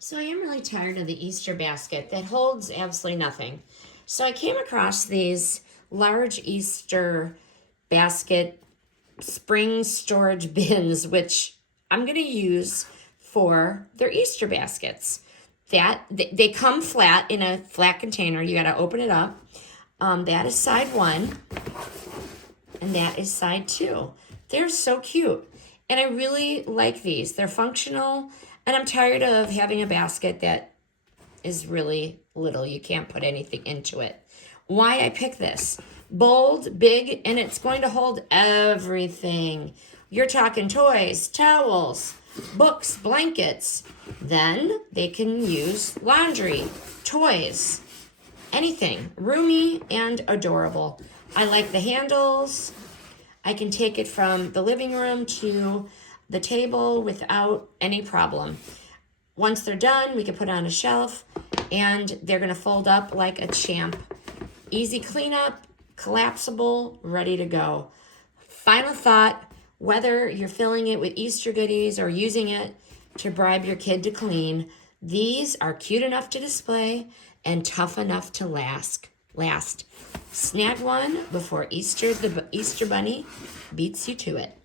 So I am really tired of the Easter basket that holds absolutely nothing. So I came across these large Easter basket spring storage bins, which I'm going to use for their Easter baskets. That they come flat in a flat container. You got to open it up. That is side one, and that is side two. They're so cute. And I really like these. They're functional, and I'm tired of having a basket that is really little. You can't put anything into it. Why I pick this? Bold, big, and it's going to hold everything. You're talking toys, towels, books, blankets. Then they can use laundry, toys, anything. Roomy and adorable. I like the handles. I can take it from the living room to the table without any problem. Once they're done, we can put it on a shelf, and they're going to fold up like a champ. Easy cleanup, collapsible, ready to go. Final thought, whether you're filling it with Easter goodies or using it to bribe your kid to clean, these are cute enough to display and tough enough to last. Snag one before Easter, the Easter Bunny beats you to it.